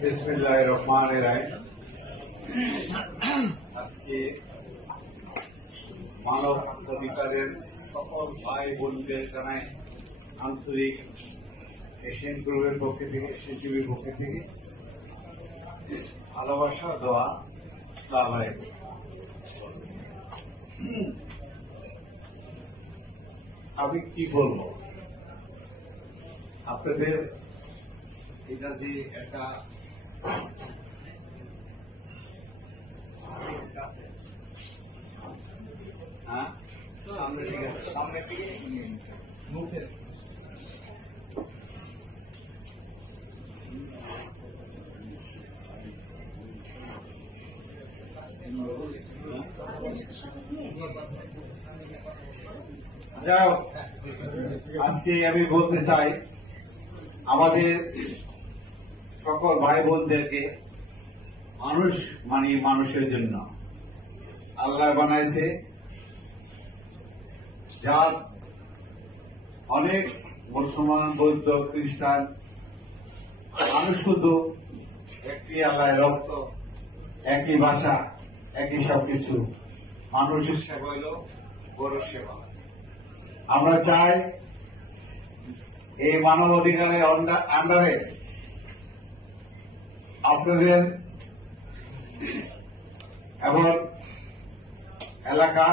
বিসমিল্লাহির রহমানির রহিম। আজকে মানব অধিকারের সকল ভাই বোনদের জানাই আন্তরিক এশিয়ান গ্রুপের পক্ষ থেকে, এশিয়ান টিভির পক্ষ থেকে ভালোবাসা, দোয়া। আসসালামু আলাইকুম। আমি কি বলবো, আপনাদের এটা যে একটা সামনে ঠিক আছে, সামনের দিকে মুখের যাও। আজকে আমি বলতে চাই আমাদের সকল ভাই বোনদেরকে, মানুষ মানে মানুষের জন্য আল্লাহ বানাইছে। যার অনেক মুসলমান, বৌদ্ধ, খ্রিস্টান, মানুষ শুধু একটি আল্লাহ রক্ত, একই ভাষা, একই সবকিছু। মানুষের সেবা হল বড় সেবা। আমরা চাই এই মানব অধিকারের আন্ডারে আপনাদের এবং এলাকা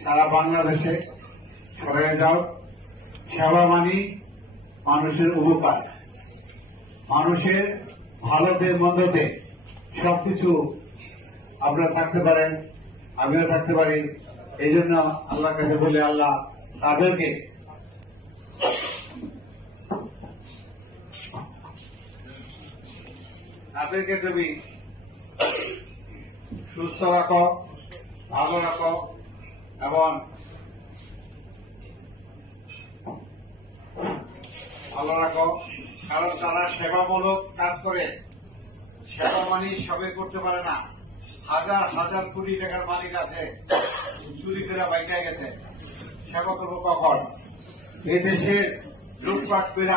সারা বাংলাদেশে ছড়িয়ে যাও। সেবা মানি মানুষের উপকার, মানুষের ভালোতে মন্দতে সবকিছু আপনারা থাকতে পারেন, আমিও থাকতে পারি। এই জন্য আল্লাহর কাছে বলে, আল্লাহ তাদেরকে তুমি সুস্থ রাখো, ভালো রাখো এবং ভালো রাখো। কারণ তারা সেবামূলক কাজ করে। সেবা মানি সবে করতে পারে না। হাজার হাজার কোটি টাকার মালিক আছে, চুরি করে বাইকে গেছে। সেবা করবো কখন? এই দেশের লুটপাট করে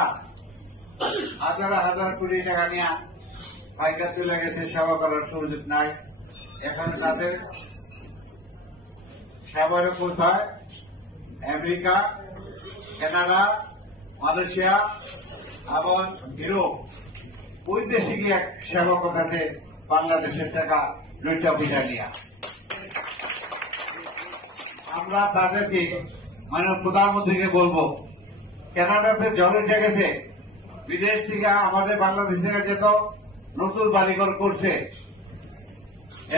হাজার হাজার কোটি টাকা নিয়ে বাইকা চলে গেছে, সেবা করার সুযোগ নাই। এখানে তাদের সেবার কোথায়? আমেরিকা, কানাডা, মালয়েশিয়া এবং ইউরোপ, ওই দেশে গিয়ে সেবকের কাছে বাংলাদেশের টাকা লুটা পিঠা নিয়ে। আমরা তাদেরকে প্রধানমন্ত্রীকে বলবো, কানাডাতে জল উঠে গেছে, বিদেশ থেকে আমাদের বাংলাদেশ থেকে যেত নতুন বাড়িঘর করছে,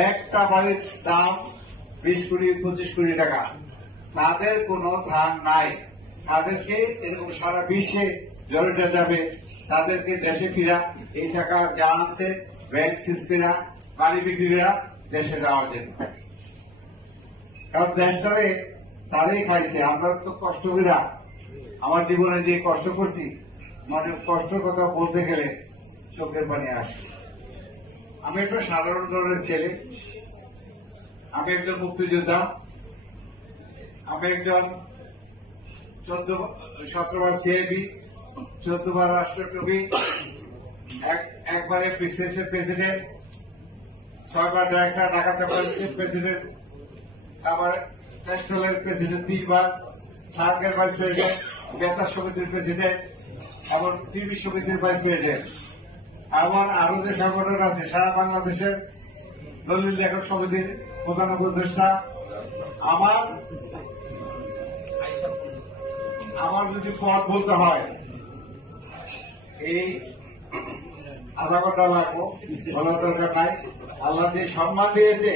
একটা বাড়ির দাম 20 কোটি 25 কোটি টাকা। তাদের কোনো ধান নাই। তাদেরকে এরকম সারা বিশ্বে জড়িয়ে যাবে। তাদেরকে দেশে ফিরা এই টাকা যা আছে ব্যাংক সিস্টেমা, বাড়ি বিক্রিরা দেশে যাওয়ার জন্য। কারণ দেশটারে তারাই খাইছে। আমরা তো কষ্ট করিরা, আমার জীবনে যে কষ্ট করছি, মানে কষ্টের কথা বলতে গেলে চোখের পানি আসে। আমি একটা সাধারণ ধরনের ছেলে। আমি একজন মুক্তিযোদ্ধা। আমি একজন 17 বার সিআইবি, 14 বার রাষ্ট্রকবি, একবারে বিসিএস এর প্রেসিডেন্ট, 6 বার ডাইরেক্টর, ঢাকা চ্যাম্পিয়নশিপ প্রেসিডেন্ট, আবার টেক্সটাইলের প্রেসিডেন্ট 3 বার, সার্কের ভাইস প্রেসিডেন্ট, বেতার সমিতির প্রেসিডেন্ট এবং টিভি সমিতির ভাইস প্রেসিডেন্ট। এমন আরো যে সংগঠন আছে সারা বাংলাদেশের দলিল লেখক সমিতির প্রধান উপদেষ্টা। আমার যদি পদ বলতে হয়, এই আধা ঘন্টা লাগবো, বলার দরকার নাই। আল্লাহ যে সম্মান দিয়েছে,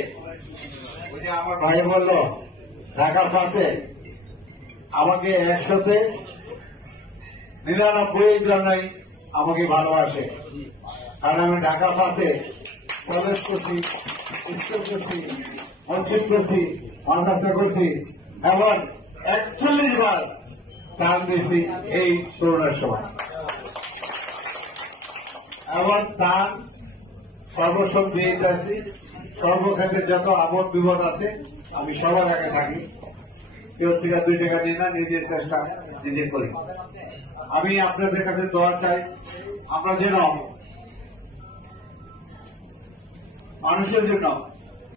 ওই যে আমার ভাই বলল ঢাকার পাশে আমাকে 199 জন্যই আমাকে ভালোবাসে। কারণ আমি ঢাকা পাশে কলেজ করছি, স্কুল করছি, মসজিদ করছি, মাদ্রাসা করছি এবং 41 বার টান দিয়েছি এই করোনার সময়। এবং তার সর্বস্ব দিয়ে যাচ্ছি। সর্বক্ষেত্রে যত আপদ বিপদ আছে আমি সবার আগে থাকি। কেউ থেকে 2 টাকা নিয়ে না, নিজের চেষ্টা নিজে করি। আমি আপনাদের কাছে দোয়া চাই, আমরা যেন মানুষের জন্য